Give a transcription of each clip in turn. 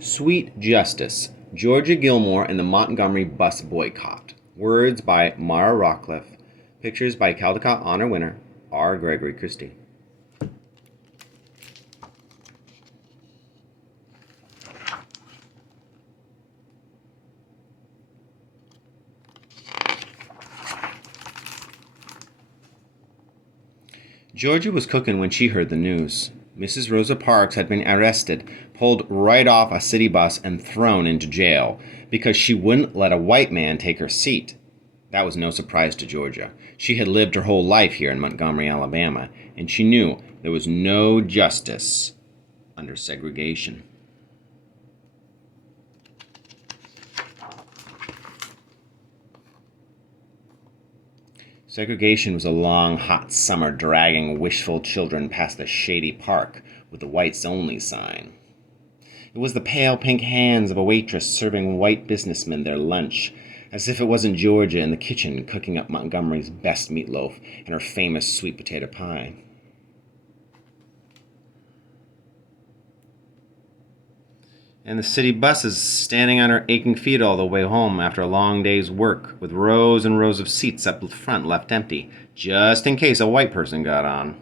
Sweet Justice, Georgia Gilmore and the Montgomery Bus Boycott. Words by Mara Rockcliffe. Pictures by Caldecott Honor winner R. Gregory Christie. Georgia was cooking when she heard the news. Mrs. Rosa Parks had been arrested, pulled right off a city bus, and thrown into jail because she wouldn't let a white man take her seat. That was no surprise to Georgia. She had lived her whole life here in Montgomery, Alabama, and she knew there was no justice under segregation. Segregation was a long, hot summer dragging wishful children past the shady park with the whites-only sign. It was the pale pink hands of a waitress serving white businessmen their lunch, as if it wasn't Georgia in the kitchen cooking up Montgomery's best meatloaf and her famous sweet potato pie. And the city buses standing on her aching feet all the way home after a long day's work, with rows and rows of seats up front left empty, just in case a white person got on.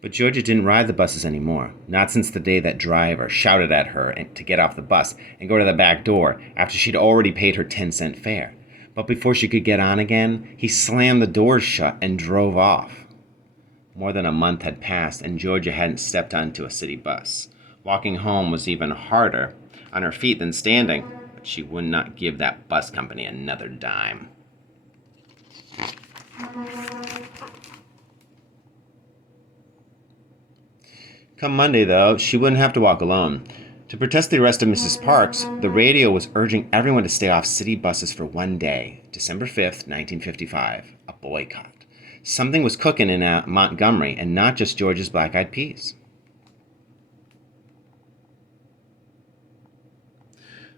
But Georgia didn't ride the buses anymore, not since the day that driver shouted at her to get off the bus and go to the back door after she'd already paid her 10-cent fare. But before she could get on again, he slammed the doors shut and drove off. More than a month had passed, and Georgia hadn't stepped onto a city bus. Walking home was even harder on her feet than standing, but she would not give that bus company another dime. Come Monday, though, she wouldn't have to walk alone. To protest the arrest of Mrs. Parks, the radio was urging everyone to stay off city buses for one day, December 5th, 1955, a boycott. Something was cooking in Montgomery, and not just Georgia's black-eyed peas.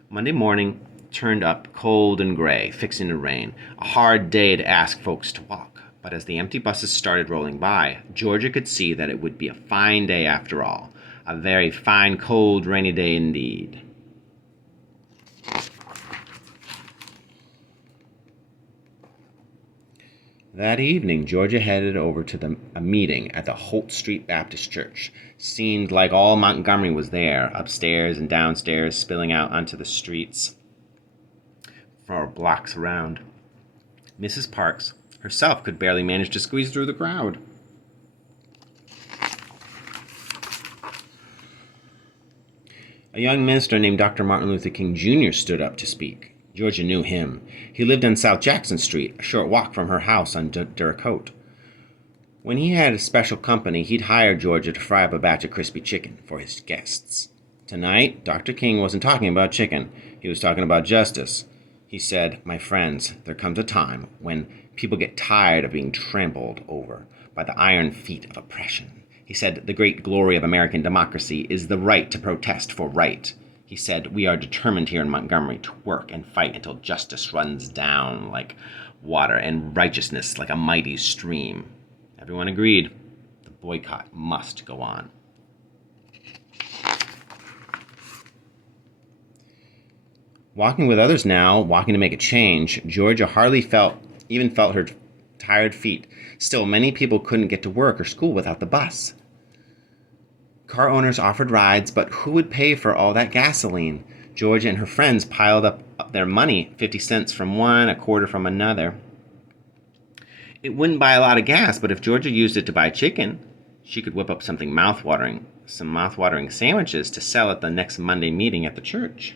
Monday morning turned up cold and gray, fixing to rain, a hard day to ask folks to walk. But as the empty buses started rolling by, Georgia could see that it would be a fine day after all, a very fine, cold, rainy day indeed. That evening, Georgia headed over to a meeting at the Holt Street Baptist Church. Seemed like all Montgomery was there, upstairs and downstairs, spilling out onto the streets for blocks around. Mrs. Parks herself could barely manage to squeeze through the crowd. A young minister named Dr. Martin Luther King Jr. stood up to speak. Georgia knew him. He lived on South Jackson Street, a short walk from her house on Duracoat. When he had a special company, he'd hire Georgia to fry up a batch of crispy chicken for his guests. Tonight, Dr. King wasn't talking about chicken. He was talking about justice. He said, "My friends, there comes a time when people get tired of being trampled over by the iron feet of oppression." He said, "The great glory of American democracy is the right to protest for right." He said, "We are determined here in Montgomery to work and fight until justice runs down like water and righteousness like a mighty stream." Everyone agreed. The boycott must go on. Walking with others now, walking to make a change, Georgia hardly felt her tired feet. Still, many people couldn't get to work or school without the bus. Car owners offered rides, but who would pay for all that gasoline? Georgia and her friends piled up their money, 50 cents from one, a quarter from another. It wouldn't buy a lot of gas, but if Georgia used it to buy chicken, she could whip up some mouth-watering sandwiches to sell at the next Monday meeting at the church.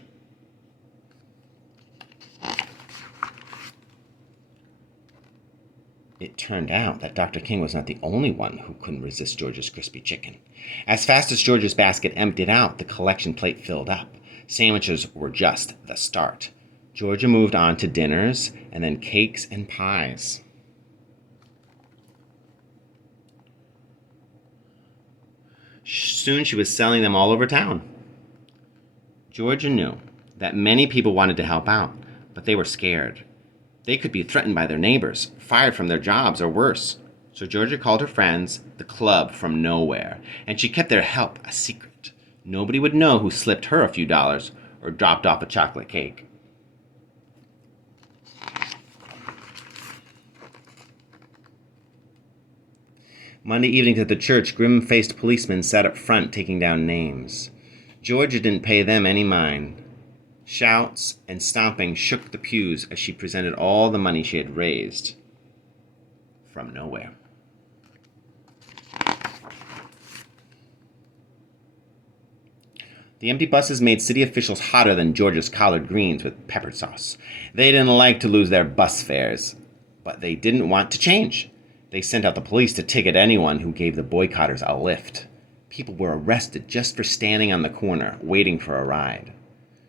It turned out that Dr. King was not the only one who couldn't resist Georgia's crispy chicken. As fast as Georgia's basket emptied out, the collection plate filled up. Sandwiches were just the start. Georgia moved on to dinners and then cakes and pies. Soon she was selling them all over town. Georgia knew that many people wanted to help out, but they were scared. They could be threatened by their neighbors, fired from their jobs, or worse. So Georgia called her friends the club from nowhere, and she kept their help a secret. Nobody would know who slipped her a few dollars or dropped off a chocolate cake. Monday evenings at the church, grim-faced policemen sat up front taking down names. Georgia didn't pay them any mind. Shouts and stomping shook the pews as she presented all the money she had raised from nowhere. The empty buses made city officials hotter than Georgia's collard greens with pepper sauce. They didn't like to lose their bus fares, but they didn't want to change. They sent out the police to ticket anyone who gave the boycotters a lift. People were arrested just for standing on the corner, waiting for a ride.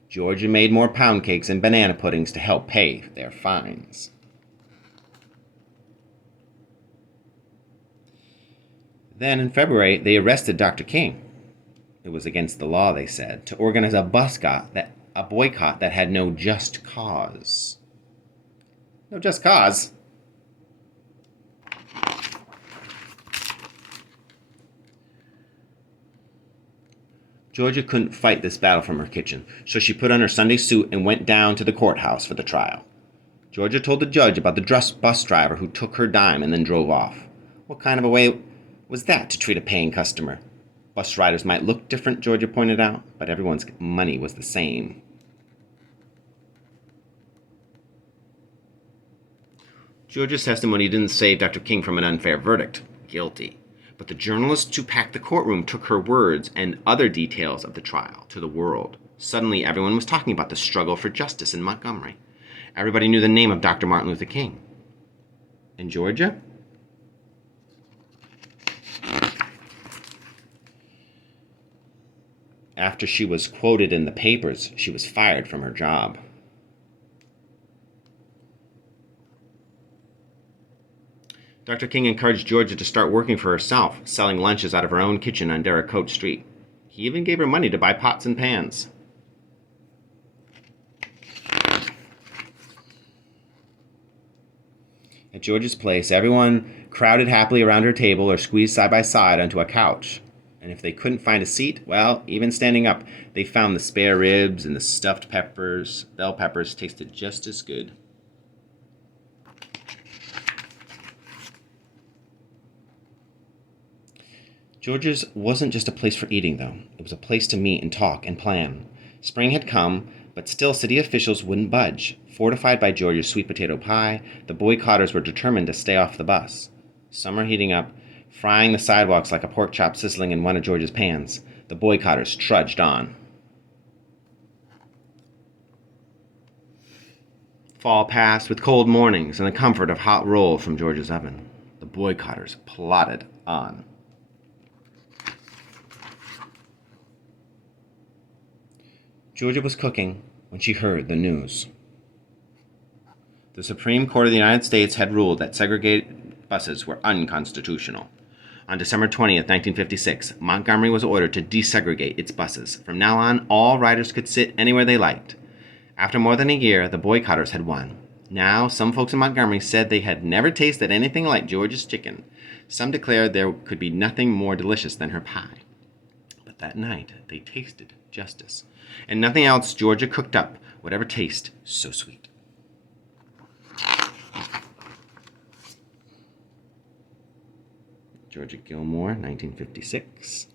Georgia made more pound cakes and banana puddings to help pay their fines. Then in February, they arrested Dr. King. It was against the law, they said, to organize a boycott that had no just cause. No just cause? Georgia couldn't fight this battle from her kitchen, so she put on her Sunday suit and went down to the courthouse for the trial. Georgia told the judge about the bus driver who took her dime and then drove off. What kind of a way was that to treat a paying customer? Bus riders might look different, Georgia pointed out, but everyone's money was the same. Georgia's testimony didn't save Dr. King from an unfair verdict. Guilty. But the journalists who packed the courtroom took her words and other details of the trial to the world. Suddenly, everyone was talking about the struggle for justice in Montgomery. Everybody knew the name of Dr. Martin Luther King. In Georgia? After she was quoted in the papers, she was fired from her job. Dr. King encouraged Georgia to start working for herself, selling lunches out of her own kitchen on Derricote Street. He even gave her money to buy pots and pans. At Georgia's place, everyone crowded happily around her table or squeezed side by side onto a couch. And if they couldn't find a seat, well, even standing up, they found the spare ribs and the stuffed bell peppers tasted just as good. Georgia's wasn't just a place for eating, though. It was a place to meet and talk and plan. Spring had come, but still city officials wouldn't budge. Fortified by Georgia's sweet potato pie, the boycotters were determined to stay off the bus. Summer heating up, frying the sidewalks like a pork chop sizzling in one of Georgia's pans. The boycotters trudged on. Fall passed with cold mornings and the comfort of hot rolls from Georgia's oven. The boycotters plodded on. Georgia was cooking when she heard the news. The Supreme Court of the United States had ruled that segregated buses were unconstitutional. On December 20th, 1956, Montgomery was ordered to desegregate its buses. From now on, all riders could sit anywhere they liked. After more than a year, the boycotters had won. Now, some folks in Montgomery said they had never tasted anything like Georgia's chicken. Some declared there could be nothing more delicious than her pie. But that night, they tasted justice. And nothing else Georgia cooked up would ever taste so sweet. Georgia Gilmore, 1956.